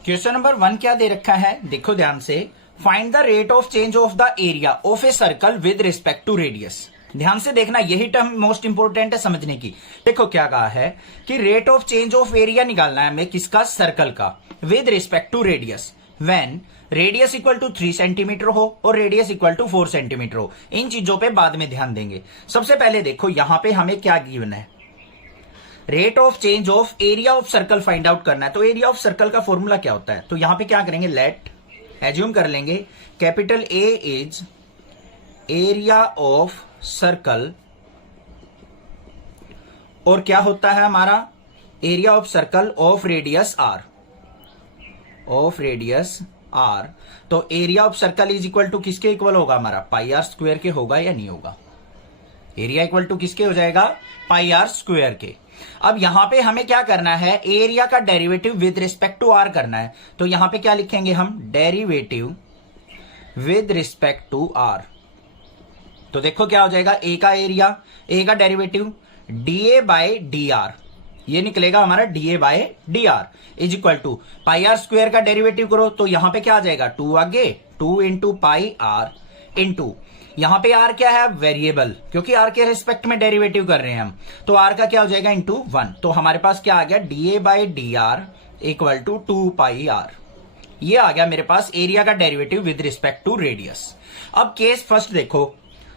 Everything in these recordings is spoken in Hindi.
क्वेश्चन नंबर 1 क्या दे रखा है, देखो ध्यान से। Find the rate of change of the area of a circle with respect to radius. ध्यान से देखना, यही टर्म मोस्ट इंपोर्टेंट है समझने की। देखो क्या कहा है कि rate of change of area निकालना है हमें, किसका, सर्कल का, with respect to radius when radius equal to 3 centimetre हो और रेडियस इक्वल टू 4 सेंटीमीटर हो। इन चीजों पे बाद में ध्यान देंगे। सबसे पहले देखो यहां पे हमें क्या गिवन है, rate of change of area of circle find out करना है। तो एरिया ऑफ सर्कल का फॉर्मूला क्या होता है, तो यहां पे क्या करेंगे, लेट एज्यूम कर लेंगे capital A is area of circle, और क्या होता है हमारा, area of circle of radius R, of radius R. तो area of circle is equal to किसके इक्वल होगा हमारा, पाई आर स्क्वायर के होगा या नहीं होगा। एरिया इक्वल टू किसके हो जाएगा, पाई आर स्क्वायर के। अब यहां पे हमें क्या करना है, एरिया का derivative with respect to r करना है। तो यहां पे क्या लिखेंगे हम, derivative with respect to are. तो देखो क्या हो जाएगा, ए का एरिया, ए का derivative dA by d r, ये निकलेगा हमारा dA by d r is equal to pi are square का डेरिवेटिव करो तो यहां पे क्या आ जाएगा, 2 आगे, 2 इंटू पाई आर इंटू, यहां पे आर क्या है, वेरिएबल, क्योंकि आर के रिस्पेक्ट में डेरिवेटिव कर रहे हैं हम, तो आर का क्या हो जाएगा, इंटू 1। तो हमारे पास क्या आ गया, dA by d are equal to 2 pi r. ये आ गया मेरे पास एरिया का derivative with respect to radius. अब केस फर्स्ट देखो,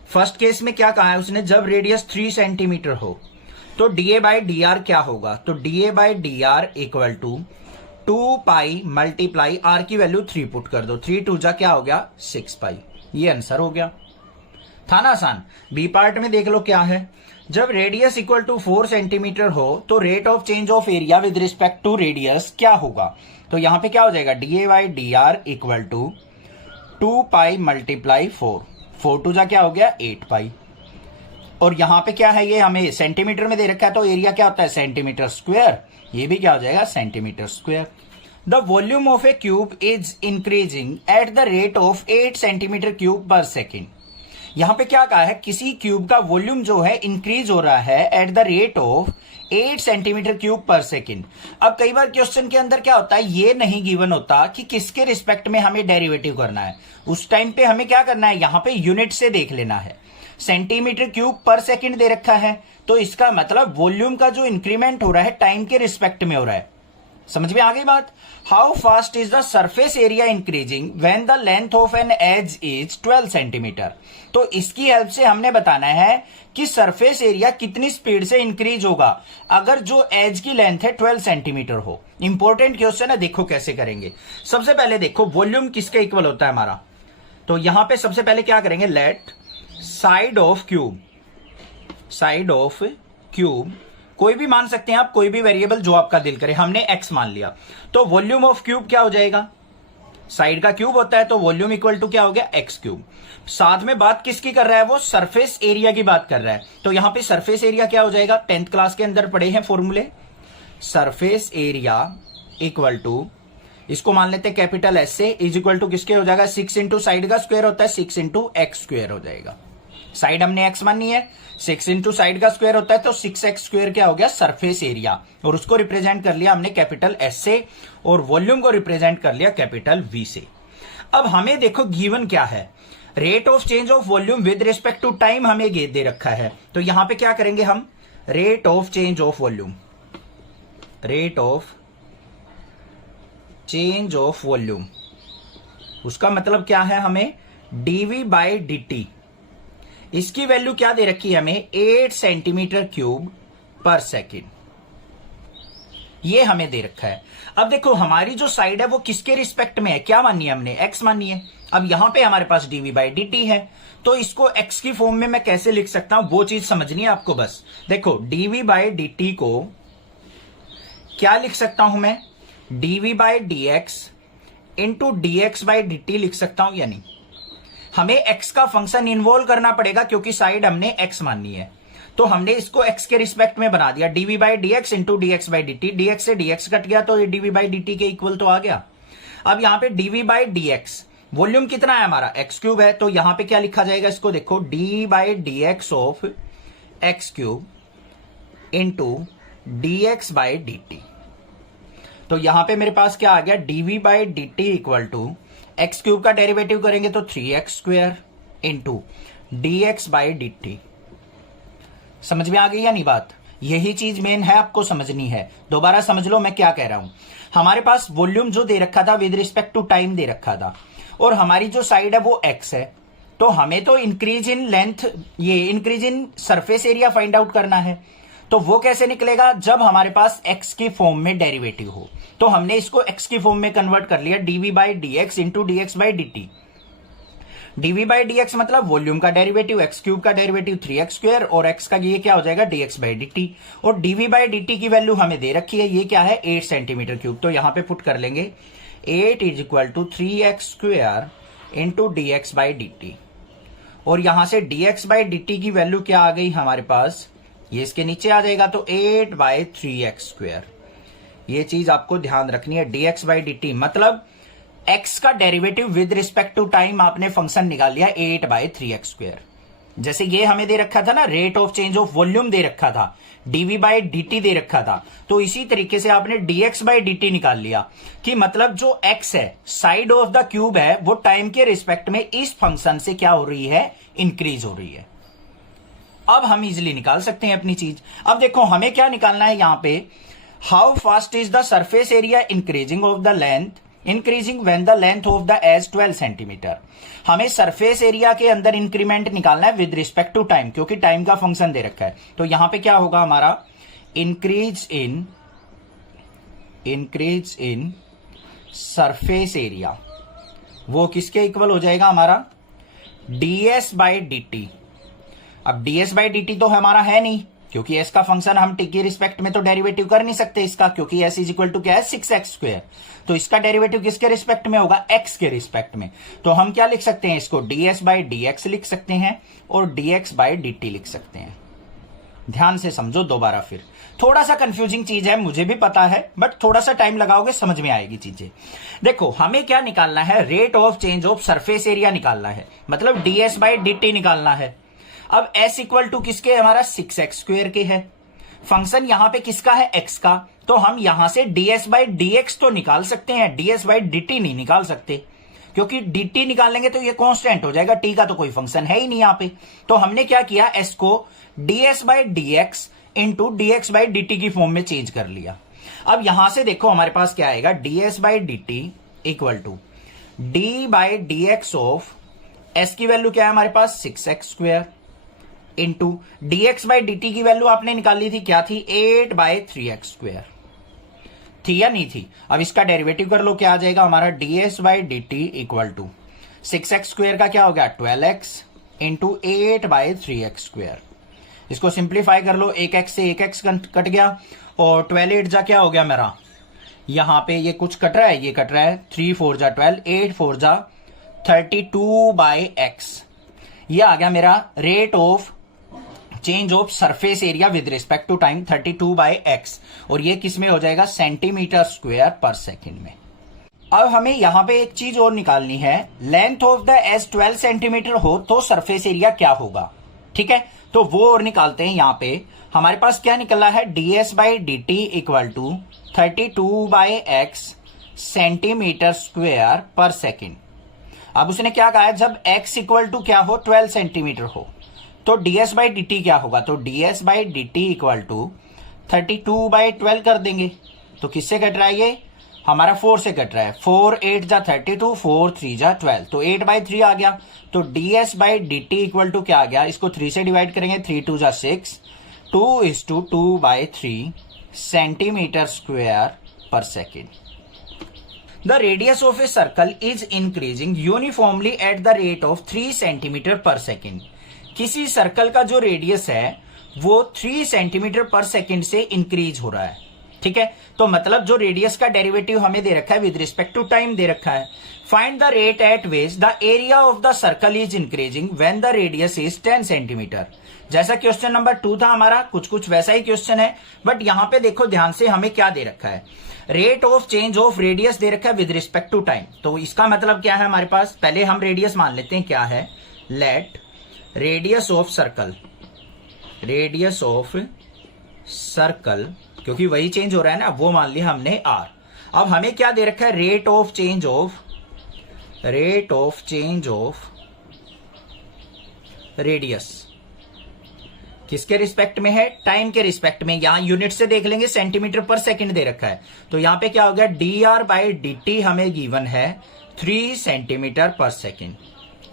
फर्स्ट केस में क्या कहा है उसने, जब रेडियस 3 सेंटीमीटर हो तो डीए बाय डी आर क्या होगा, तो dA by d are equal to 2 pi multiply r की वैल्यू 3 पुट कर दो, 3 2 जा क्या हो गया, 6 पाई। ये आंसर हो गया, था ना आसान। बी पार्ट में देख लो क्या है, जब रेडियस इक्वल टू 4 सेंटीमीटर हो तो rate of change of area with respect to radius क्या होगा। तो यहां पे क्या हो जाएगा, dA by d are equal to 2 pi multiply 4, 4 2 जा क्या हो गया, 8 पाई। और यहां पे क्या है, ये हमें सेंटीमीटर में दे रखा है तो एरिया क्या होता है, सेंटीमीटर स्क्वायर, ये भी क्या हो जाएगा, centimetre square. The volume of A cube is increasing at the rate of 8 centimetre cube per second. यहां पे क्या कहा है, किसी क्यूब का वॉल्यूम जो है इंक्रीज हो रहा है at the rate of 8 centimetre cube per second. अब कई बार क्वेश्चन के अंदर क्या होता है, ये नहीं गिवन होता कि किसके रिस्पेक्ट में हमें डेरिवेटिव करना है। उस टाइम पे हमें क्या करना है, यहां पे यूनिट से देख लेना है। सेंटीमीटर क्यूब पर सेकेंड दे रखा है तो इसका मतलब वॉल्यूम का जो इंक्रीमेंट हो रहा है टाइम के रिस्पेक्ट में हो रहा है। समझ में आ गई बात। How fast is the surface area increasing when the length of an edge is 12 centimetre. तो इसकी हेल्प से हमने बताना है कि सरफेस एरिया कितनी स्पीड से इंक्रीज होगा अगर जो एज की लेंथ है 12 सेंटीमीटर हो। इंपॉर्टेंट क्वेश्चन है, देखो कैसे करेंगे। सबसे पहले देखो वॉल्यूम किसके इक्वल होता है हमारा, तो यहां पे सबसे पहले क्या करेंगे, let side of cube, side of cube कोई भी मान सकते हैं आप, कोई भी वेरिएबल जो आपका दिल करे, हमने x मान लिया। तो वॉल्यूम ऑफ क्यूब क्या हो जाएगा, साइड का क्यूब होता है तो वॉल्यूम इक्वल टू क्या हो गया, x क्यूब। साथ में बात किसकी कर रहा है, वो सरफेस एरिया की बात कर रहा है। तो यहां पे सरफेस एरिया क्या हो जाएगा, 10th क्लास के अंदर पढ़े हैं फॉर्मूले, सरफेस एरिया इक्वल टू, इसको मान लेते हैं कैपिटल एस से, इज इक्वल टू किसके हो जाएगा, 6 इंटू साइड का स्क्वायर होता है, 6 इंटू एक्स स्क्वायर हो जाएगा। साइड हमने x मानी है, 6 इंटू साइड का स्क्वायर होता है तो 6x स्क्वायर क्या हो गया, सरफेस एरिया, और उसको रिप्रेजेंट कर लिया हमने कैपिटल S से, और वॉल्यूम को रिप्रेजेंट कर लिया कैपिटल V से। अब हमें देखो गिवन क्या है, rate of change of volume with respect to time हमें दे रखा है। तो यहां पे क्या करेंगे हम, rate of change of volume, rate of change of volume, उसका मतलब क्या है, हमें dv बाय dt, इसकी वैल्यू क्या दे रखी है हमें, 8 सेंटीमीटर क्यूब पर सेकेंड, ये हमें दे रखा है। अब देखो हमारी जो साइड है वो किसके रिस्पेक्ट में है, क्या मानी है हमने, x मानी है। अब यहां पे हमारे पास dv बाई dt है तो इसको x की फॉर्म में मैं कैसे लिख सकता हूं, वो चीज समझनी है आपको। बस देखो dv बाई dt को क्या लिख सकता हूं मैं, dv by dx into dx by dt लिख सकता हूं या नहीं। हमें x का फंक्शन इन्वॉल्व करना पड़ेगा क्योंकि साइड हमने x माननी है, तो हमने इसको x के रिस्पेक्ट में बना दिया, dv by dx into dx by dt, dx से dx कट गया तो ये dv बाई dt के इक्वल तो आ गया। अब यहां पे dv बाई dx, वॉल्यूम कितना है हमारा, x क्यूब है, तो यहां पे क्या लिखा जाएगा, इसको देखो d by dx of x cube into dx by dt। तो यहां पे मेरे पास क्या आ गया, dv by D t equal to x cube का डेरिवेटिव करेंगे तो 3x² into d x by D t. समझ में आ गई या नहीं बात? यही चीज मेन है, आपको समझनी है। दोबारा समझ लो मैं क्या कह रहा हूं। हमारे पास वॉल्यूम जो दे रखा था विद रिस्पेक्ट टू टाइम दे रखा था, और हमारी जो साइड है वो x है, तो हमें तो इंक्रीज इन लेंथ, ये increase in surface area find out करना है। तो वो कैसे निकलेगा, जब हमारे पास x की फॉर्म में डेरिवेटिव हो। तो हमने इसको x की फॉर्म में कन्वर्ट कर लिया, dv by d x into d x by D T. dv by d x मतलब वॉल्यूम का डेरिवेटिव, एक्स क्यूब का डेरिवेटिव 3x², और x का ये क्या हो जाएगा, dx बाई डी टी। और dv बाई डी टी की वैल्यू हमें दे रखी है, ये क्या है, 8 सेंटीमीटर क्यूब। तो यहां पे पुट कर लेंगे 8 is equal to 3x² into d x by D t. और यहां से dx बाई डी टी की वैल्यू क्या आ गई हमारे पास, ये इसके नीचे आ जाएगा, तो 8 बाई 3x²। ये चीज आपको ध्यान रखनी है, dx बाई डी टी मतलब x का derivative with respect to time आपने फंक्शन निकाल लिया 8 बाई 3x²। जैसे ये हमें दे रखा था ना, rate of change of volume दे रखा था, dv बाई dt दे रखा था, तो इसी तरीके से आपने dx बाई dt निकाल लिया कि मतलब जो x है, साइड ऑफ द क्यूब है, वो टाइम के रिस्पेक्ट में इस फंक्शन से क्या हो रही है, इंक्रीज हो रही है। अब हम इजिली निकाल सकते हैं अपनी चीज। अब देखो हमें क्या निकालना है यहां पे, how fast is the surface area increasing of the length, increasing when the length of the edge 12 centimetre. हमें सरफेस एरिया के अंदर इंक्रीमेंट निकालना है विद रिस्पेक्ट टू टाइम, क्योंकि टाइम का फंक्शन दे रखा है। तो यहां पे क्या होगा हमारा, इंक्रीज इन सरफेस एरिया, वो किसके इक्वल हो जाएगा हमारा, ds बाई डी टी। अब ds बाई डी टी तो हमारा है नहीं, क्योंकि s का फंक्शन हम t के रिस्पेक्ट में तो डेरिवेटिव कर नहीं सकते इसका, क्योंकि s इज इक्वल टू क्या है, 6x²। तो इसका डेरिवेटिव किसके रिस्पेक्ट में होगा, x के रिस्पेक्ट में। तो हम क्या लिख सकते हैं, इसको ds बाई डी एक्स लिख सकते हैं और dx बाई डी टी लिख सकते हैं। ध्यान से समझो दोबारा, फिर थोड़ा सा कंफ्यूजिंग चीज है, मुझे भी पता है, बट थोड़ा सा टाइम लगाओगे समझ में आएगी चीजें। देखो हमें क्या निकालना है, rate of change of surface area निकालना है, मतलब ds बाई डी टी निकालना है। अब s इक्वल टू किसके, हमारा 6x² के है, फंक्शन यहां पे किसका है, x का। तो हम यहां से ds बाई डी एक्स तो निकाल सकते हैं, ds बाई डी टी नहीं निकाल सकते, क्योंकि dt निकालेंगे तो ये कांस्टेंट हो जाएगा, t का तो कोई फंक्शन है ही नहीं यहां पे। तो हमने क्या किया, s को ds by d x into d x by D t की फॉर्म में चेंज कर लिया। अब यहां से देखो हमारे पास क्या आएगा, ds by D t equal to d by d x of s की वैल्यू क्या है हमारे पास, 6x² into dx by D t की वैल्यू आपने निकाली थी, क्या थी, 8 बाई 3x²। थी या नहीं थी? अब इसका डेरिवेटिव कर लो, क्या आ जाएगा हमारा, ds by D t equal to 6x² का क्या हो गया, 12x इंटू 8 बाई 3x²। इसको सिंप्लीफाई कर लो, 1x से 1x कट गया, और 12 जा क्या हो गया मेरा, यहां पे ये कुछ कट रहा है, ये कट रहा है, 3 4 जा 12, 8 4 जा 32 बाई x। ये आ गया मेरा rate of change of surface area with respect to time, 32 by x, और ये किस में हो जाएगा, सेंटीमीटर स्क्वायर पर सेकेंड में। अब हमें यहां पे एक चीज और निकालनी है, length of the edge 12 centimetre हो तो सरफेस एरिया क्या होगा, ठीक है। तो वो और निकालते हैं। यहां पे हमारे पास क्या निकला है, ds by D t equal to 32 by x centimetre square per second. अब उसने क्या कहा है, जब x इक्वल टू क्या हो, 12 सेंटीमीटर हो, तो ds बाई डी टी क्या होगा, तो ds by D t equal to 32 by 12 कर देंगे। तो किससे कट रहा है, ये हमारा 4 से कट रहा है, 4 8 जा 32, 4 3 जा 12, तो 8 बाई 3 आ गया। तो ds by D t equal to क्या आ गया, इसको 3 से डिवाइड करेंगे, 3 2 जा 6, 2:2 by 3 centimetre square per second. The radius of a circle is increasing uniformly at the rate of 3 centimetre per second. किसी सर्कल का जो रेडियस है वो 3 सेंटीमीटर पर सेकेंड से इंक्रीज हो रहा है, ठीक है। तो मतलब जो रेडियस का डेरिवेटिव हमें दे रखा है विद रिस्पेक्ट टू टाइम दे रखा है, find the rate at which the area of the circle is increasing when the radius is 10 centimetre. जैसा क्वेश्चन नंबर 2 था हमारा, कुछ वैसा ही क्वेश्चन है, बट यहां पे देखो ध्यान से हमें क्या दे रखा है, rate of change of radius दे रखा है विद रिस्पेक्ट टू टाइम। तो इसका मतलब क्या है हमारे पास, पहले हम रेडियस मान लेते हैं, क्या है, लेट रेडियस ऑफ सर्कल, क्योंकि वही चेंज हो रहा है ना, वो मान लिया हमने r। अब हमें क्या दे रखा है, rate of change of radius किसके रिस्पेक्ट में है, टाइम के रिस्पेक्ट में। यहां यूनिट से देख लेंगे, सेंटीमीटर पर सेकंड दे रखा है, तो यहां पे क्या हो गया, dr/dt हमें गिवन है 3 सेंटीमीटर पर सेकंड।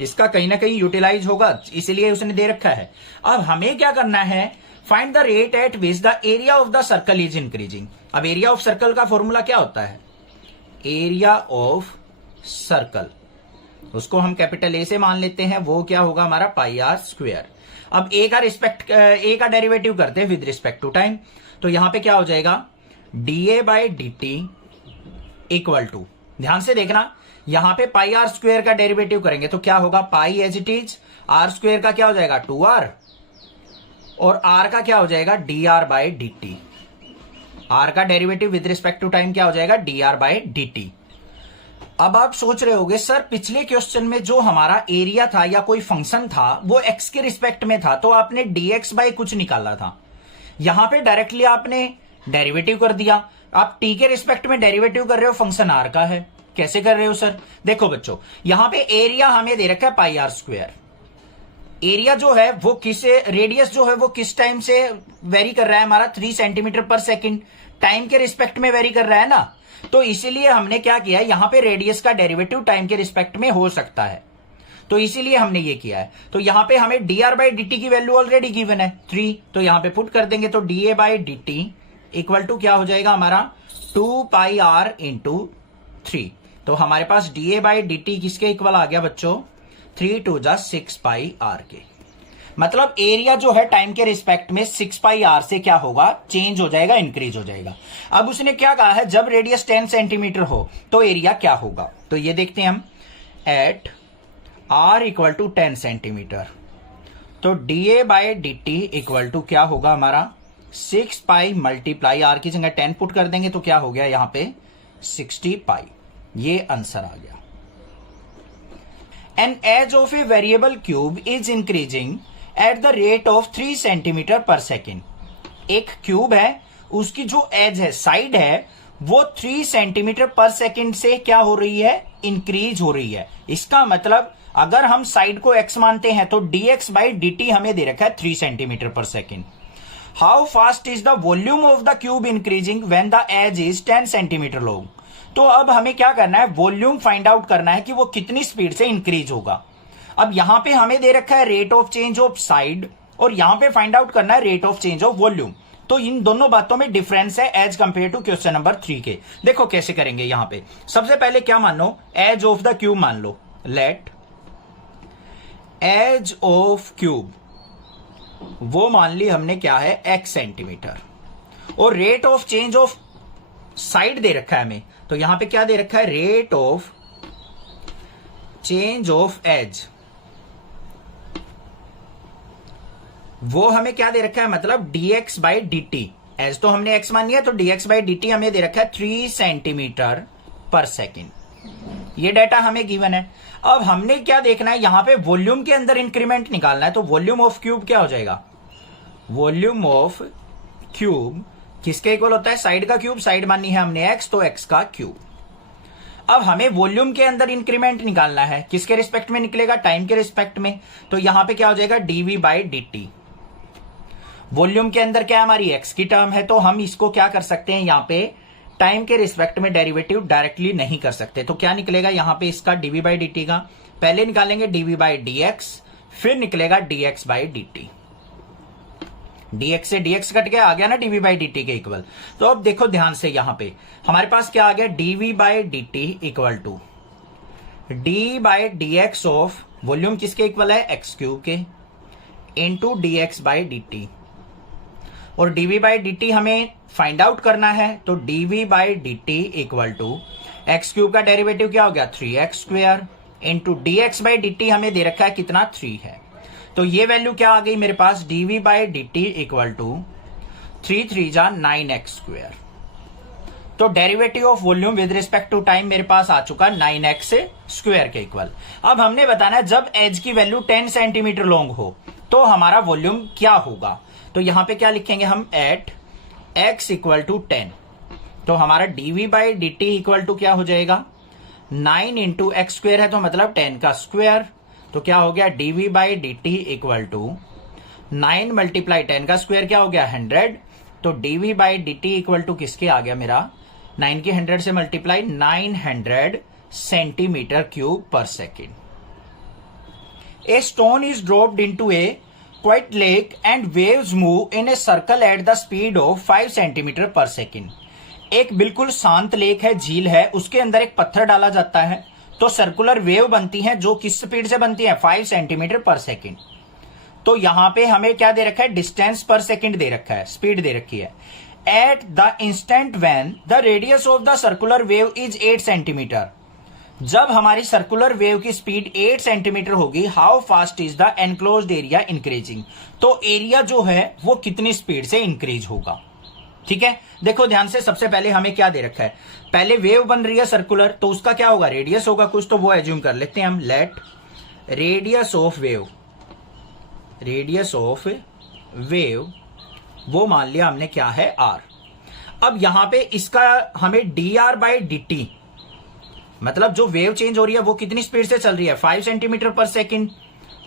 इसका कहीं ना कहीं यूटिलाइज होगा, इसलिए उसने दे रखा है। अब हमें क्या करना है, find the rate at which the area of the circle is increasing. अब एरिया ऑफ सर्कल का फॉर्मूला क्या होता है, एरिया ऑफ सर्कल, उसको हम कैपिटल ए से मान लेते हैं, वो क्या होगा हमारा पाई आर स्क्वायर। अब ए का डेरिवेटिव करते हैं विद रिस्पेक्ट टू टाइम, तो यहां पे क्या हो जाएगा, dA/dt इक्वल टू, ध्यान से देखना, यहां पे पाई आर स्क्वायर का डेरिवेटिव करेंगे तो क्या होगा, pi as it is, R square का क्या हो जाएगा 2r, और आर का क्या हो जाएगा dr/dt। आर का derivative with respect to time क्या हो जाएगा, dr/dt। अब आप सोच रहे होगे सर पिछले क्वेश्चन में जो हमारा एरिया था या कोई फंक्शन था वो एक्स के रिस्पेक्ट में था, तो आपने dx बाय कुछ निकाला था, यहां पे डायरेक्टली आपने डेरिवेटिव कर दिया। आप t के रिस्पेक्ट में डेरिवेटिव कर रहे हो, फंक्शन r का है, कैसे कर रहे हो सर, देखो बच्चों, यहां पे एरिया हमें दे रखा है पाई आर स्क्वायर। एरिया जो है वो किस, रेडियस जो है वो किस टाइम से वेरी कर रहा है हमारा, 3 सेंटीमीटर पर सेकंड, टाइम के रिस्पेक्ट में वेरी कर रहा है ना, तो इसीलिए हमने क्या किया है, यहां पे रेडियस का डेरिवेटिव टाइम के रिस्पेक्ट में हो सकता है, तो इसीलिए हमने ये किया है। तो यहां पे हमें dr/dt की वैल्यू ऑलरेडी गिवन है 3, तो यहां पे पुट कर देंगे, तो dA/dt इक्वल टू क्या हो जाएगा हमारा 2 पाई r इंटू 3। तो हमारे पास dA/dt किसके इक्वल आ गया बच्चों, 3 2 जा 6 पाई r के। मतलब एरिया जो है टाइम के रिस्पेक्ट में 6 पाई r से क्या होगा, चेंज हो जाएगा, इंक्रीज हो जाएगा। अब उसने क्या कहा है, जब रेडियस 10 सेंटीमीटर हो तो एरिया क्या होगा, तो ये देखते हैं हम, at r equal to 10 centimetre, तो dA/dt इक्वल टू क्या होगा हमारा 6 पाई मल्टीप्लाई, r की जगह 10 पुट कर देंगे तो क्या हो गया यहां पे 60 पाई, ये आंसर आ गया। An edge of a variable cube is increasing at the rate of 3 centimetre per second. एक क्यूब है, उसकी जो एज है, साइड है, वो 3 सेंटीमीटर पर सेकेंड से क्या हो रही है, इंक्रीज हो रही है। इसका मतलब अगर हम साइड को x मानते हैं तो dx/dt हमें दे रखा है 3 centimetre per second. How fast is the volume of the cube increasing when the edge is 10 centimetre long. तो अब हमें क्या करना है, वॉल्यूम फाइंड आउट करना है कि वो कितनी स्पीड से इंक्रीज होगा। अब यहां पे हमें दे रखा है rate of change of side, और यहां पे फाइंड आउट करना है rate of change of volume. तो इन दोनों बातों में डिफरेंस है as compare to question number 3 के। देखो कैसे करेंगे, यहां पे सबसे पहले क्या मान लो, एज ऑफ द क्यूब मान लो, लेट एज ऑफ क्यूब वो मान ली हमने क्या है x सेंटीमीटर, और rate of change of side दे रखा है हमें, तो यहां पे क्या दे रखा है, rate of change of edge, वो हमें क्या दे रखा है, मतलब dx/dt। एज तो हमने x मान लिया, तो dx/dt हमें दे रखा है 3 सेंटीमीटर पर सेकेंड। ये डाटा हमें गिवन है। अब हमने क्या देखना है, यहां पे वॉल्यूम के अंदर इंक्रीमेंट निकालना है, तो वॉल्यूम ऑफ क्यूब क्या हो जाएगा, वॉल्यूम ऑफ क्यूब किसके इक्वल होता है, साइड का क्यूब, साइड मानी है हमने x, तो x का क्यूब। अब हमें वॉल्यूम के अंदर इंक्रीमेंट निकालना है, किसके रिस्पेक्ट में निकलेगा, टाइम के रिस्पेक्ट में, तो यहां पे क्या हो जाएगा dV/dt। वॉल्यूम के अंदर क्या हमारी x की टर्म है, तो हम इसको क्या कर सकते हैं, यहां पे टाइम के रिस्पेक्ट में डेरिवेटिव डायरेक्टली नहीं कर सकते, तो क्या निकलेगा यहां पे इसका dV/dt का, पहले निकालेंगे dV/dx, फिर निकलेगा dx/dt। dx से dx कट गया, आ गया ना dV/dt के इक्वल। तो अब देखो ध्यान से, यहां पे हमारे पास क्या आ गया, dV/dt equal to d/dx of volume किसके इक्वल है, x क्यूब के, इंटू dx/dt, और dV/dt हमें फाइंड आउट करना है, तो dV/dt equal to x cube का डेरिवेटिव क्या हो गया 3x स्क्वायर, इंटू dx/dt हमें दे रखा है कितना 3 है, तो ये वैल्यू क्या आ गई मेरे पास, dV/dt इक्वल टू 3 3 जा 9x स्क्वायर। तो derivative of volume with respect to time मेरे पास आ चुका 9x स्क्वायर के इक्वल। अब हमने बताना है जब एज की वैल्यू 10 सेंटीमीटर लॉन्ग हो तो हमारा वॉल्यूम क्या होगा, तो यहां पे क्या लिखेंगे हम, एट x इक्वल टू 10, तो हमारा dv by dt equal to क्या हो जाएगा, 9 इंटू एक्स स्क्वेयर है तो मतलब 10 का स्क्वेयर, तो क्या हो गया dv by dt equal to 9 multiply 10 का स्क्वेयर क्या हो गया 100, तो dv by dt equal to किसके आ गया मेरा 9 की 100 से multiply 900 centimetre cube per second. A stone is dropped into a quite lake and waves move in a circle at the speed of 5 centimetre per second. एक बिल्कुल शांत लेक है, झील है, उसके अंदर एक पत्थर डाला जाता है तो सर्कुलर वेव बनती है जो किस स्पीड से बनती है 5 सेंटीमीटर पर सेकेंड। तो यहां पे हमें क्या दे रखा है, डिस्टेंस पर सेकेंड दे रखा है, स्पीड दे रखी है। At the instant when the radius of the circular wave is 8 centimetre, जब हमारी सर्कुलर वेव की स्पीड 8 सेंटीमीटर होगी, how fast is the enclosed area increasing, तो एरिया जो है वो कितनी स्पीड से इंक्रीज होगा। ठीक है, देखो ध्यान से, सबसे पहले हमें क्या दे रखा है, पहले वेव बन रही है सर्कुलर, तो उसका क्या होगा, रेडियस होगा कुछ, तो वो एज्यूम कर लेते हैं हम। Let radius of wave, radius of wave वो मान लिया हमने क्या है r। अब यहां पे इसका हमें dr बाई dt, मतलब जो वेव चेंज हो रही है वो कितनी स्पीड से चल रही है 5 सेंटीमीटर पर सेकेंड,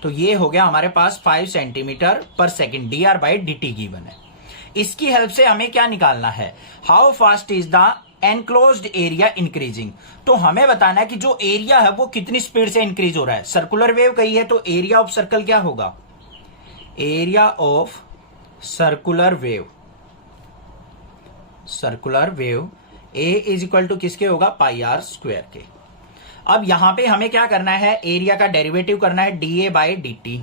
तो ये हो गया हमारे पास 5 centimetre per second, dr by dt given है। इसकी हेल्प से हमें क्या निकालना है, how fast is the enclosed area increasing, तो हमें बताना है कि जो एरिया है वो कितनी स्पीड से इंक्रीज हो रहा है। सर्कुलर वेव कही है तो एरिया ऑफ सर्कल क्या होगा, area of circular wave, circular wave A is equal to किसके होगा, पाई आर स्क्वायर के। अब यहां पे हमें क्या करना है, एरिया का डेरिवेटिव करना है d A by D T.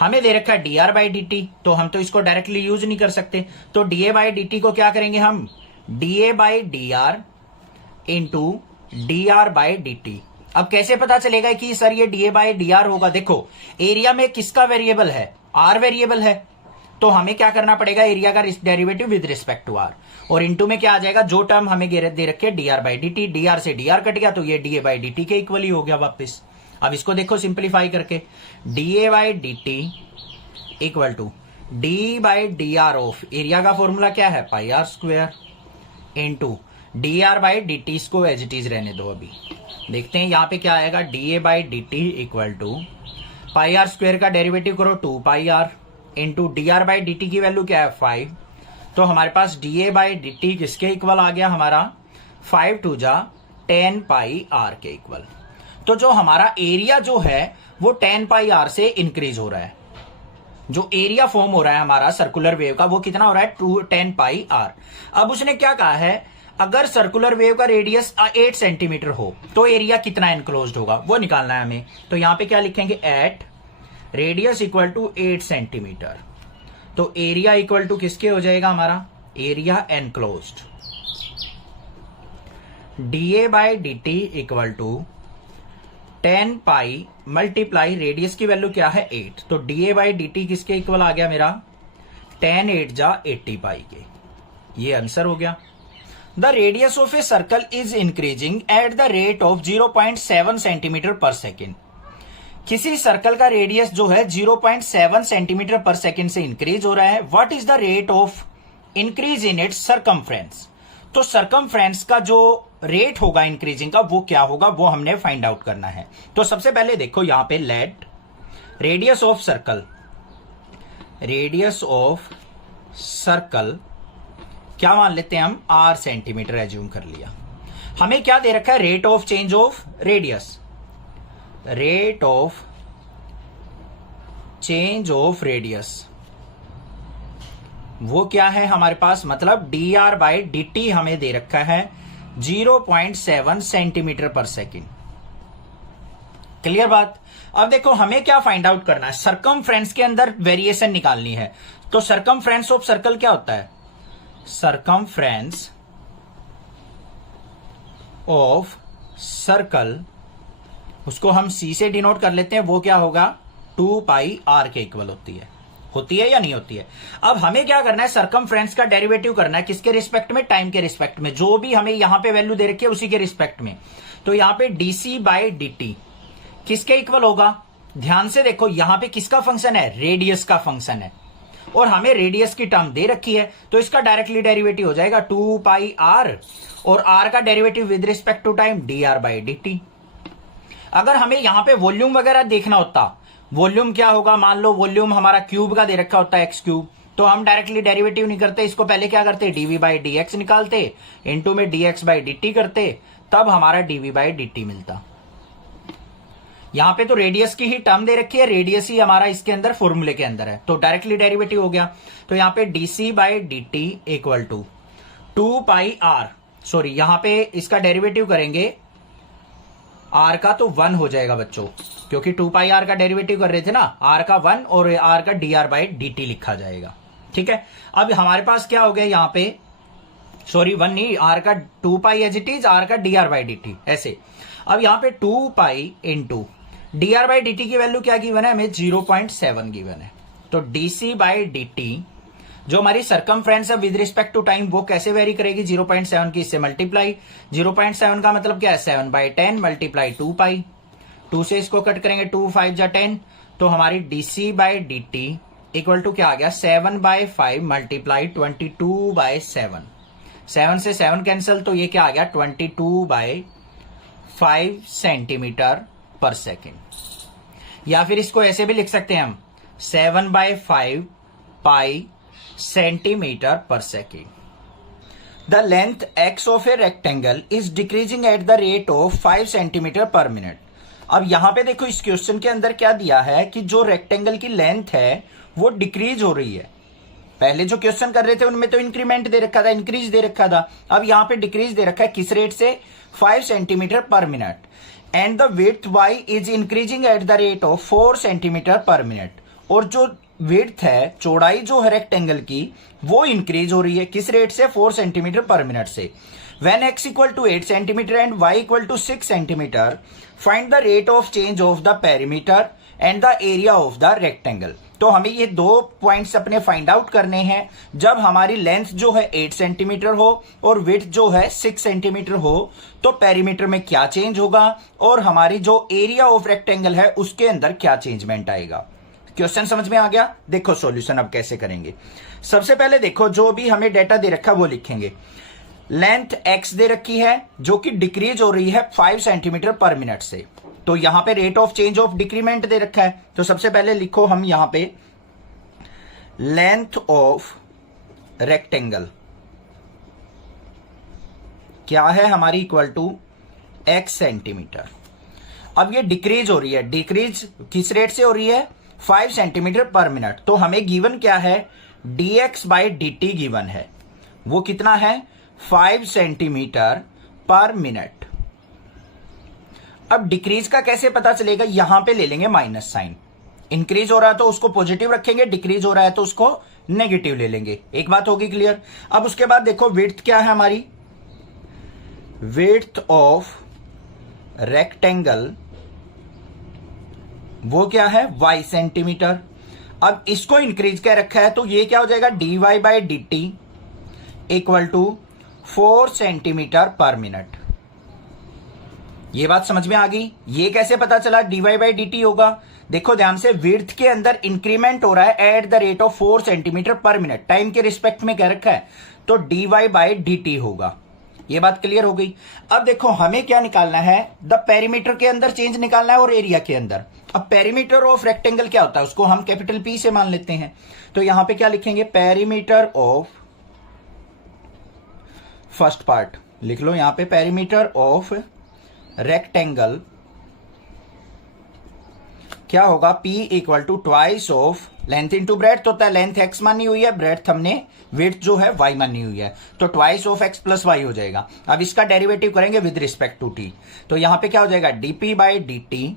हमें दे रखा है D R by D T, तो हम तो इसको डायरेक्टली यूज नहीं कर सकते, तो d A by D T को क्या करेंगे हम, D A by D R into D R by D T. अब कैसे पता चलेगा कि सर ये d A by D R होगा, देखो एरिया में किसका वेरिएबल है, आर वेरिएबल है, तो हमें क्या करना पड़ेगा, एरिया का derivative with respect to r, और इनटू में क्या आ जाएगा, जो टर्म हमें दे रखे d are by D t, d r से डी आर कट गया तो ये d A by D t के इक्वल ही हो गया वापस। अब इसको देखो सिंप्लीफाई करके, d A by D t equal to d by D R of, area का फॉर्मूला क्या है pi are square into D R by D t, इसको एज इट इज रहने दो। अभी देखते हैं यहां पे क्या आएगा, d A by D t equal to pi are square का डेरिवेटिव करो 2 pi R into D R by D t की वैल्यू क्या है 5, तो हमारे पास d A by D t किसके इक्वल आ गया हमारा 5 टू जा 10 पाई आर के इक्वल। तो जो हमारा एरिया जो है वो 10 पाई आर से इंक्रीज हो रहा है, जो एरिया फॉर्म हो रहा है हमारा सर्कुलर वेव का वो कितना हो रहा है 10 पाई आर। अब उसने क्या कहा है, अगर सर्कुलर वेव का रेडियस 8 सेंटीमीटर हो तो एरिया कितना एनक्लोज्ड होगा वो निकालना है हमें। तो यहां पे क्या लिखेंगे, at radius equal to 8 centimetre, तो एरिया इक्वल टू किसके हो जाएगा हमारा, area enclosed d A by D t equal to 10 pi multiply radius की वैल्यू क्या है 8, तो d A by D t किसके इक्वल आ गया मेरा 10 8 जा 80 पाई के, ये आंसर हो गया। The radius of a circle is increasing at the rate of 0.7 centimetre per second. किसी सर्कल का रेडियस जो है 0.7 सेंटीमीटर पर सेकेंड से इंक्रीज हो रहा है। What is the rate of increase in its circumference, तो सरकमफ्रेंस का जो रेट होगा इंक्रीजिंग का वो क्या होगा वो हमने फाइंड आउट करना है। तो सबसे पहले देखो यहां पे let radius of circle, radius of circle क्या मान लेते हैं हम r सेंटीमीटर एज्यूम कर लिया। हमें क्या दे रखा है, rate of change of radius, rate of change of radius वो क्या है हमारे पास, मतलब D R by D T हमें दे रखा है 0.7 सेंटीमीटर पर सेकेंड। क्लियर बात। अब देखो हमें क्या फाइंड आउट करना है, सरकमफ्रेंस के अंदर वेरिएशन निकालनी है। तो सरकमफ्रेंस ऑफ सर्कल क्या होता है, सरकमफ्रेंस ऑफ सर्कल, उसको हम सी से डिनोट कर लेते हैं, वो क्या होगा 2 पाई आर के इक्वल होती है या नहीं होती है। अब हमें क्या करना है, सरकमफ्रेंस का डेरिवेटिव करना है, किसके रिस्पेक्ट में, टाइम के रिस्पेक्ट में, जो भी हमें यहां पे वैल्यू दे रखी है उसी के रिस्पेक्ट में। तो यहां पे डीसी बाई डी किसके इक्वल होगा, ध्यान से देखो यहां पे किसका फंक्शन है, रेडियस का फंक्शन है। और हमें रेडियस की टर्म दे रखी है, तो इसका डायरेक्टली डेरिवेटिव हो जाएगा 2 पाई आर, और आर का derivative with respect to time dr/dt। अगर हमें यहां पे वॉल्यूम वगैरह देखना होता, वॉल्यूम क्या होगा, मान लो वॉल्यूम हमारा क्यूब का दे रखा होता है x क्यूब, तो हम डायरेक्टली डेरिवेटिव नहीं करते, इसको पहले क्या करते, dv/dx निकालते, इनटू में dx/dt करते, तब हमारा dv/dt मिलता। यहां पे तो रेडियस की ही टर्म दे रखी है, रेडियस ही हमारा इसके अंदर फॉर्मूले के अंदर है, तो डायरेक्टली डेरिवेटिव हो गया। तो यहां पे dc/dt equal to 2 pi r, sorry यहां पे इसका डेरिवेटिव करेंगे r का तो 1 हो जाएगा बच्चों, क्योंकि 2 पाई आर का डेरिवेटिव कर रहे थे ना, r का 1 और r का dr/dt लिखा जाएगा। ठीक है, अब हमारे पास क्या हो गया यहां पे, सॉरी 1 नहीं, r का 2 पाई एज इट इज, r का dr/dt ऐसे। अब यहां पे 2 पाई इंटू dr/dt की वैल्यू क्या गिवन है, हमें 0.7 गिवन है। तो dc/dt जो हमारी सरकमफ्रेंस है विद रिस्पेक्ट टू टाइम, वो कैसे वेरी करेगी, 0.7 की इससे मल्टीप्लाई, 0.7 का मतलब क्या है, 7/10 मल्टीप्लाई 2 पाई, 2 से इसको कट करेंगे, 2 5 जा 10, तो हमारी dc/dt इक्वल टू क्या आ गया, 7/5 मल्टीप्लाई 22/7, 7 से 7 कैंसिल, तो ये क्या आ गया 22/5 सेंटीमीटर पर सेकेंड। या फिर इसको ऐसे भी लिख सकते हैं हम, 7/5 पाई centimetre per second. The length x of a rectangle is decreasing at the rate of 5 centimetre per minute. अब यहां पे देखो इस क्वेश्चन के अंदर क्या दिया है कि जो रेक्टेंगल की लेंथ है वो डिक्रीज हो रही है। पहले जो क्वेश्चन कर रहे थे उनमें तो इंक्रीमेंट दे रखा था, इंक्रीज दे रखा था, अब यहां पे डिक्रीज दे रखा है, किस रेट से, 5 centimetre per minute, and the width y is increasing at the rate of 4 centimetre per minute. और जो विड्थ है, चौड़ाई जो है रेक्टेंगल की, वो इंक्रीज हो रही है, किस रेट से, 4 सेंटीमीटर पर मिनट से। When x equal to 8 centimetre and y equal to 6 centimetre, find the rate of change of the perimeter and the area of the rectangle. तो हमें ये 2 पॉइंट्स अपने फाइंड आउट करने हैं। जब हमारी लेंथ जो है 8 सेंटीमीटर हो और विड्थ जो है 6 सेंटीमीटर हो, तो पेरीमीटर में क्या चेंज होगा और हमारी जो एरिया ऑफ रेक्टेंगल है उसके अंदर क्या चेंजमेंट आएगा। क्वेश्चन समझ में आ गया। देखो सॉल्यूशन अब कैसे करेंगे। सबसे पहले देखो जो भी हमें डेटा दे रखा वो लिखेंगे। लेंथ x दे रखी है जो कि डिक्रीज हो रही है 5 सेंटीमीटर पर मिनट से, तो यहां पे rate of change of decrement दे रखा है। तो सबसे पहले लिखो हम यहां पे लेंथ ऑफ रेक्टेंगल क्या है हमारी, इक्वल टू x सेंटीमीटर। अब ये डिक्रीज हो रही है, डिक्रीज किस रेट से हो रही है, 5 सेंटीमीटर पर मिनट। तो हमें गिवन क्या है, dx/dt गिवन है, वो कितना है, 5 सेंटीमीटर पर मिनट। अब डिक्रीज का कैसे पता चलेगा, यहां पे ले लेंगे माइनस साइन। इंक्रीज हो रहा है तो उसको पॉजिटिव रखेंगे, डिक्रीज हो रहा है तो उसको नेगेटिव ले लेंगे। एक बात होगी क्लियर। अब उसके बाद देखो विड्थ क्या है हमारी, विड्थ ऑफ रेक्टेंगल वो क्या है, y सेंटीमीटर। अब इसको इंक्रीज क्या रखा है, तो ये क्या हो जाएगा, dy/dt equal to 4 centimetre per minute. ये बात समझ में आ गई। ये कैसे पता चला dy/dt होगा, देखो ध्यान से, विड्थ के अंदर इंक्रीमेंट हो रहा है at the rate of 4 centimetre per minute, time के रिस्पेक्ट में क्या रखा है, तो dy/dt होगा। ये बात क्लियर हो गई। अब देखो हमें क्या निकालना है, द पेरीमीटर के अंदर चेंज निकालना है और एरिया के अंदर। अब पेरीमीटर ऑफ रेक्टेंगल क्या होता है, उसको हम कैपिटल P से मान लेते हैं। तो यहां पे क्या लिखेंगे, पेरीमीटर ऑफ, फर्स्ट पार्ट लिख लो यहां पे, पेरीमीटर ऑफ रेक्टेंगल क्या होगा, P equal to twice of length into breadth होता है। लेंथ x मानी हुई है, ब्रेड्थ हमने विड्थ जो है y मानी हुई है, तो twice of x plus y हो जाएगा। अब इसका डेरिवेटिव करेंगे विद रिस्पेक्ट टू t, तो यहां पे क्या हो जाएगा, dp/dt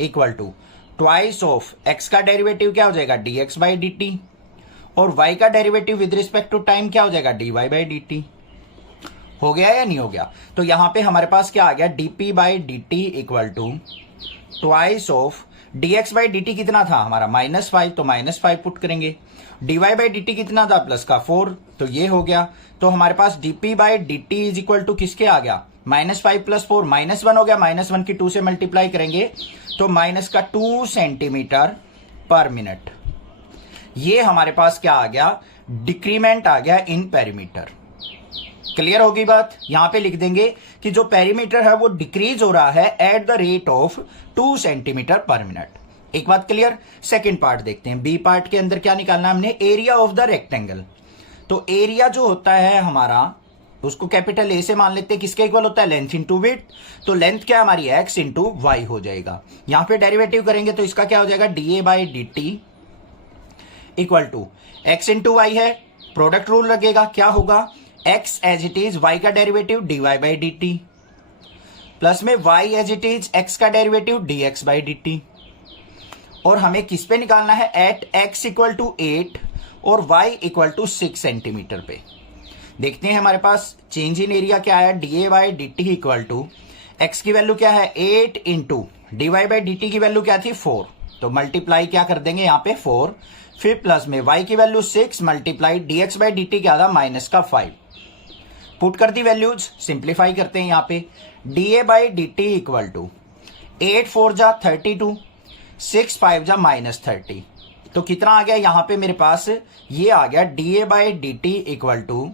equal to twice of x का डेरिवेटिव क्या हो जाएगा, dx/dt, और y का derivative with respect to time क्या हो जाएगा, dy/dt। हो गया या नहीं हो गया। तो यहां पे हमारे पास क्या आ गया, dp/dt equal to twice of dx/dt कितना था हमारा, -5, तो -5 पुट करेंगे, dy/dt कितना था, +4, तो ये हो गया। तो हमारे पास dp/dt इज इक्वल टू किसके आ गया, -5 + 4 -1 हो गया, -1 की 2 से मल्टीप्लाई करेंगे तो -2 सेंटीमीटर पर मिनट। ये हमारे पास क्या आ गया, डिक्रीमेंट आ गया इन पेरीमीटर। क्लियर होगी बात। यहां पे लिख देंगे कि जो पेरीमीटर है वो डिक्रीज हो रहा है at the rate of 2 centimetre per minute. एक बात क्लियर। सेकंड पार्ट देखते हैं। बी पार्ट के अंदर क्या निकालना है हमने, एरिया ऑफ द रेक्टेंगल। तो एरिया जो होता है हमारा, उसको कैपिटल ए से मान लेते हैं, किसके इक्वल होता है, लेंथ इंटू विड्थ। तो लेंथ क्या हमारी एक्स इंटू वाई हो जाएगा। यहां पे डेरिवेटिव करेंगे तो इसका क्या हो जाएगा, d A by D t equal to x into y है, प्रोडक्ट रूल लगेगा, क्या होगा, x as it is y का derivative d y by D t, plus में y as it is x का derivative d x by D t. और हमें किस पे निकालना है, एट एक्स इक्वल टू 8 और वाई इक्वल टू 6 सेंटीमीटर पे। देखते हैं हमारे पास चेंज इन एरिया क्या है, d A by D t equal to x की वैल्यू क्या है 8 into d y by D t की वैल्यू क्या थी 4, तो मल्टीप्लाई क्या कर देंगे यहाँ पे 4, फिर प्लस में y की value 6 multiply dx by D T क्या था माइनस का 5। पुट कर दी वैल्यूज, सिंप्लीफाई करते हैं यहाँ पे, d A by D t equal to 8 4 जा 32, 6 5 जा माइनस 30। तो कितना आ गया यहाँ पे मेरे पास, ये आ गया d A by D t equal to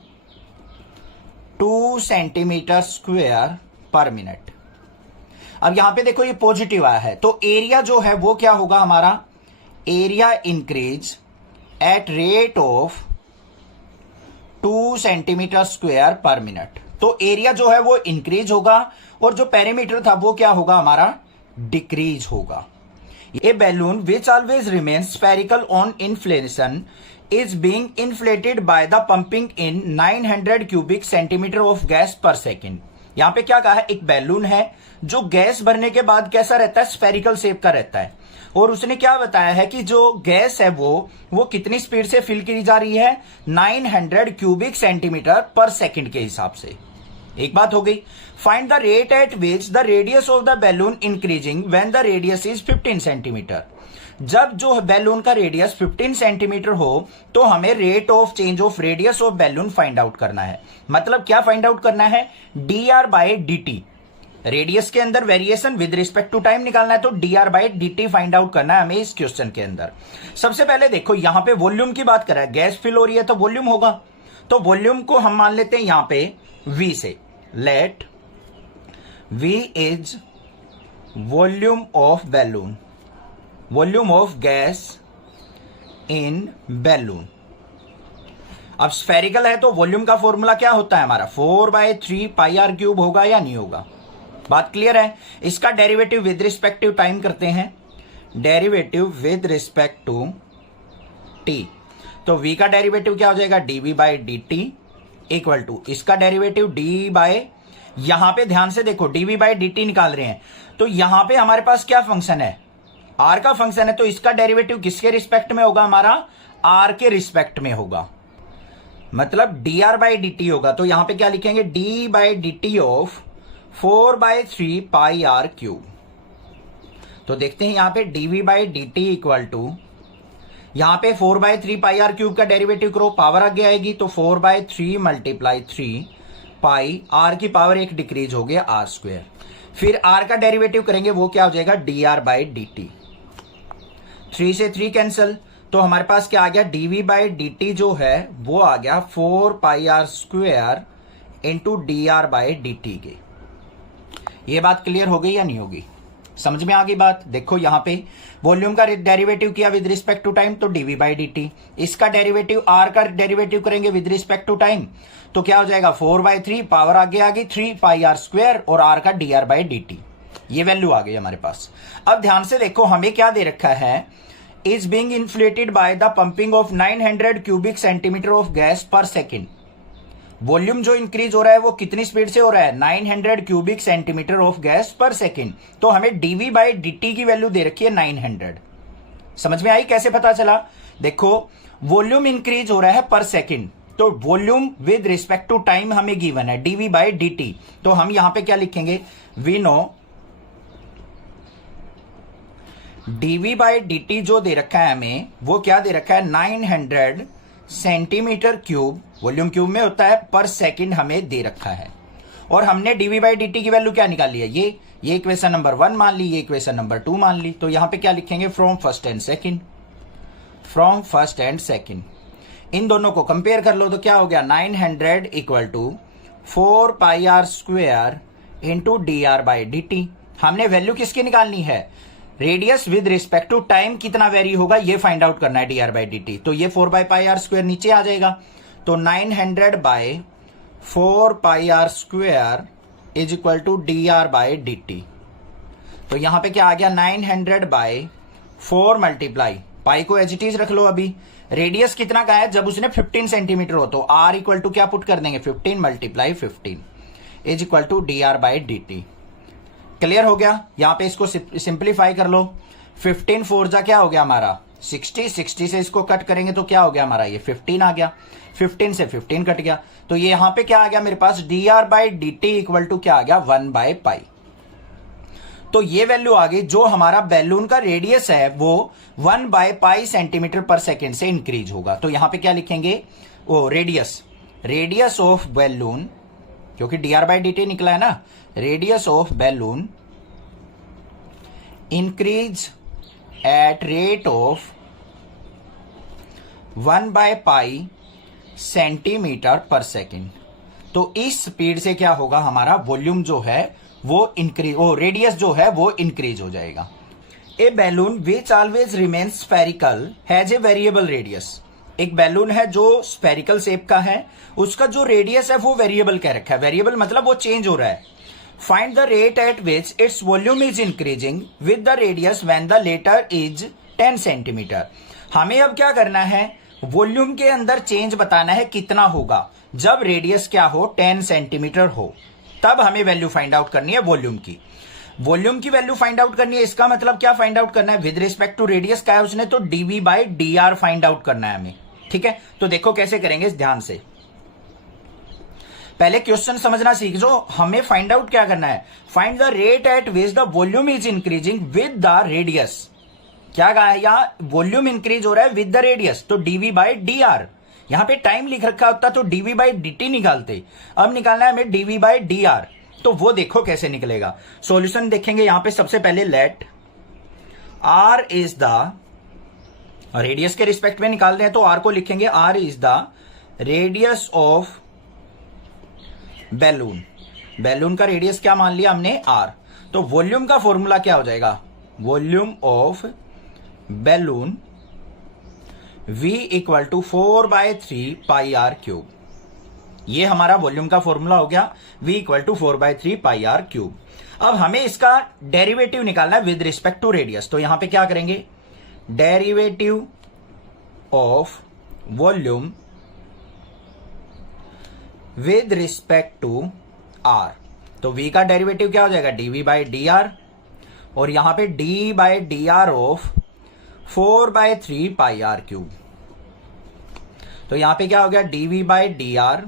2 centimetre square per minute. अब यहां पे देखो ये पॉजिटिव आया है, तो एरिया जो है वो क्या होगा हमारा, area increase at rate of 2 centimetre square per minute. तो एरिया जो है वो इंक्रीज होगा और जो पेरीमीटर था वो क्या होगा हमारा, डिक्रीज होगा। A balloon which always remains spherical on inflation is being inflated by the pumping in 900 cubic centimeter of gas per second। यहां पे क्या कहा है, एक बैलून है जो गैस भरने के बाद कैसा रहता है, स्फेरिकल शेप का रहता है। और उसने क्या बताया है कि जो गैस है वो कितनी स्पीड से फिल की जा रही है, 900 क्यूबिक सेंटीमीटर पर सेकंड के हिसाब से। एक बात हो गई। Find the rate at which the radius of the balloon increasing when the radius is 15 centimetre. जब जो बैलून का रेडियस 15 सेंटीमीटर हो तो हमें rate of change of radius of balloon find out करना है। मतलब क्या फाइंड आउट करना है, D R by D t. Radius के अंदर variation with respect to time निकालना है, तो d are by D t find out करना है हमें इस क्वेश्चन के अंदर। सबसे पहले देखो यहां पे वॉल्यूम की बात कर रहा है, गैस फिल हो रही है तो वॉल्यूम होगा। तो वॉल्यूम को हम मान लेते हैं यहां पे V से, let V is volume of balloon, volume of gas in balloon. अब स्फेरिकल है तो वॉल्यूम का फॉर्मूला क्या होता है हमारा, 4/3 पाई आर क्यूब होगा या नहीं होगा, बात क्लियर है। इसका derivative with respect to time करते हैं, derivative with respect to t. तो v का डेरिवेटिव क्या हो जाएगा, dv by D t equal to इसका डेरिवेटिव d बाय, यहां पे ध्यान से देखो dv बाई डी टी निकाल रहे हैं, तो यहां पे हमारे पास क्या फंक्शन है, r का फंक्शन है, तो इसका डेरिवेटिव किसके रिस्पेक्ट में होगा हमारा, r के रिस्पेक्ट में होगा, मतलब dr बाई डी टी होगा। तो यहां पे क्या लिखेंगे, d by D t of 4/3 pi are cube. तो देखते हैं यहां पे dv by D t equal to, यहां पे 4/3 पाई आर क्यूब का डेरिवेटिव करो, पावर आगे आएगी, तो 4/3 मल्टीप्लाई 3 पाई, आर की पावर एक डिक्रीज हो गया आर स्क्वेयर। फिर आर का डेरिवेटिव करेंगे वो क्या हो जाएगा, d are by D t. 3 से 3 कैंसिल, तो हमारे पास क्या आ गया, dv बाई डी टी जो है वो आ गया 4 pi are square into D R by D t के। ये बात क्लियर हो गई या नहीं होगी, समझ में आ गई बात। देखो यहां पे वॉल्यूम का डेरिवेटिव किया विद रिस्पेक्ट टू टाइम, तो dv बाई डी टी। इसका डेरिवेटिव r का डेरिवेटिव करेंगे विद रिस्पेक्ट टू टाइम, तो क्या हो जाएगा 4/3, पावर आगे आ गई 3 पाई आर स्क्वेयर और r का dr बाई डी टी। ये वैल्यू आ गई हमारे पास। अब ध्यान से देखो हमें क्या दे रखा है, is being inflated by the pumping of 900 cubic centimetre of gas पर सेकेंड। वॉल्यूम जो इंक्रीज हो रहा है वो कितनी स्पीड से हो रहा है, 900 क्यूबिक सेंटीमीटर ऑफ गैस पर सेकेंड। तो हमें dv बाई डी टी की वैल्यू दे रखी है 900। समझ में आई कैसे पता चला, देखो वॉल्यूम इंक्रीज हो रहा है पर सेकेंड, तो volume with respect to time हमें गिवन है dv बाई डी टी। तो हम यहां पे क्या लिखेंगे, we know dv by D T जो दे रखा है हमें वो क्या दे रखा है, 900 सेंटीमीटर क्यूब, वॉल्यूम क्यूब में होता है, पर सेकंड हमें दे रखा है। और हमने dv बाई डी टी की वैल्यू क्या निकाली है, ये इक्वेशन नंबर 1 मान ली, ये इक्वेशन नंबर 2 मान ली। तो यहां पे क्या लिखेंगे, from first and second, from first and second. इन दोनों को कंपेयर कर लो तो क्या हो गया, 900 equal to 4 pi are square into D R by D T. हमने वैल्यू किसकी निकालनी है, radius with respect to time कितना वेरी होगा ये फाइंड आउट करना है, D R by D T. तो ये 4 बाई पाई आर स्क्वेयर नीचे आ जाएगा, तो 900 by 4 pi are square is equal to D are by D T. तो यहां पे क्या आ गया, 900 बाई 4 मल्टीप्लाई, पाई को एज इट इज रख लो। अभी रेडियस कितना का है, जब उसने 15 सेंटीमीटर हो तो आर इक्वल टू क्या पुट कर देंगे, 15 multiply 15 is equal to D are by D T. Clear हो गया। यहां पे इसको सिंप्लीफाई कर लो, 15 4 जा क्या हो गया हमारा 60, 60 से इसको कट करेंगे तो क्या हो गया हमारा, ये 15 आ गया, 15 से 15 कट गया, तो ये यहां पे क्या आ गया मेरे पास, d are by D t equal to क्या आ गया, 1 बाई पाई। तो ये वैल्यू आ गई, जो हमारा बैलून का रेडियस है वो 1 by pi centimetre per second से इंक्रीज होगा। तो यहां पे क्या लिखेंगे, वो रेडियस ऑफ बैलून, क्योंकि D R by D T निकला है ना, radius of balloon increase at rate of 1 by pi centimetre per second. तो इस स्पीड से क्या होगा, हमारा वॉल्यूम जो है वो रेडियस जो है वो इंक्रीज हो जाएगा। A balloon which always remains spherical has a variable radius. एक बैलून है जो स्फेरिकल शेप का है, उसका जो रेडियस है वो वेरिएबल कह रखा है, वेरिएबल मतलब वो चेंज हो रहा है। Find the rate at which its volume is increasing with the radius when the latter is 10 centimetre. हमें अब क्या करना है, वॉल्यूम के अंदर चेंज बताना है कितना होगा जब रेडियस क्या हो, 10 सेंटीमीटर हो, तब हमें वैल्यू फाइंड आउट करनी है वॉल्यूम की। वॉल्यूम की वैल्यू फाइंड आउट करनी है, इसका मतलब क्या फाइंड आउट करना है, विद रिस्पेक्ट टू रेडियस का है उसने, तो DV by D R find out करना है हमें। ठीक है, तो देखो कैसे करेंगे ध्यान से, पहले क्वेश्चन समझना सीख जो, हमें फाइंड आउट क्या करना है, find the rate at which the volume is increasing with the radius. क्या कहा है, यहां वॉल्यूम इंक्रीज हो रहा है विद द रेडियस, तो डीवी बाई डी आर। यहां पे टाइम लिख रखा होता तो डीवी बाई डी टी निकालते, अब निकालना है हमें डीवी बाई डी आर। तो वो देखो कैसे निकलेगा, सॉल्यूशन देखेंगे। यहां पे सबसे पहले let R is the, radius के रिस्पेक्ट में निकाल दें तो आर को लिखेंगे R is the radius of balloon. Balloon का रेडियस क्या मान लिया हमने, आर। तो वॉल्यूम का फॉर्मूला क्या हो जाएगा, volume of balloon V equal to 4 by 3 pi are cube. ये हमारा वॉल्यूम का फॉर्मूला हो गया, V equal to 4 by 3 pi are cube. अब हमें इसका डेरिवेटिव निकालना है विद रिस्पेक्ट टू रेडियस, तो यहां पे क्या करेंगे, derivative of volume with respect to are. तो V का डेरिवेटिव क्या हो जाएगा, dV बाई डी आर, और यहां पे d by D R of 4 by 3 pi are cube. तो यहां पे क्या हो गया, dV by D R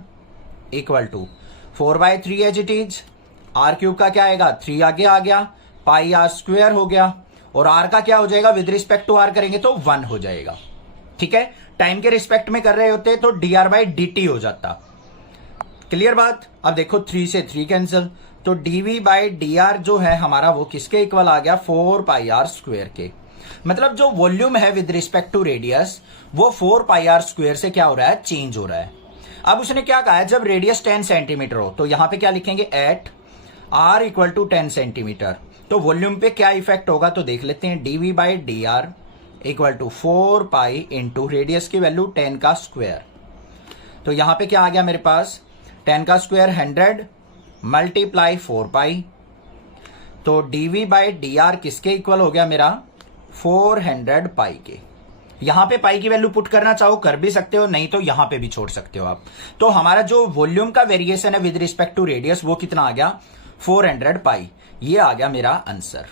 equal to 4 by 3 as it is, R cube का क्या आएगा, 3 आगे आ गया, पाई आर स्क्वायर हो गया, और आर का क्या हो जाएगा, विद रिस्पेक्ट टू आर करेंगे तो 1 हो जाएगा। ठीक है, टाइम के रिस्पेक्ट में कर रहे होते तो d are by D T हो जाता। क्लियर बात। अब देखो 3 से 3 कैंसिल, तो dV बाई डी आर जो है हमारा वो किसके इक्वल आ गया, 4 पाई आर स्क्वायर के। मतलब जो वॉल्यूम है विद रिस्पेक्ट टू रेडियस वो 4 पाई आर स्क्वायर से क्या हो रहा है, चेंज हो रहा है। अब उसने क्या कहा है, जब रेडियस 10 सेंटीमीटर हो, तो यहां पे क्या लिखेंगे, at R equal to 10 centimetre. तो वॉल्यूम पे क्या इफेक्ट होगा, तो देख लेते हैं, dV by D R equal to 4 pi into radius की वैल्यू 10 का स्क्वायर। तो यहां पे क्या आ गया मेरे पास, 10 का स्क्वायर 100 मल्टीप्लाई 4 पाई, तो dV बाई डी आर किसके इक्वल हो गया मेरा, 400 पाई के। यहां पे पाई की वैल्यू पुट करना चाहो कर भी सकते हो, नहीं तो यहां पे भी छोड़ सकते हो आप। तो हमारा जो वॉल्यूम का वेरिएशन है विद रिस्पेक्ट टू रेडियस वो कितना आ गया, 400 पाई। ये आ गया मेरा आंसर।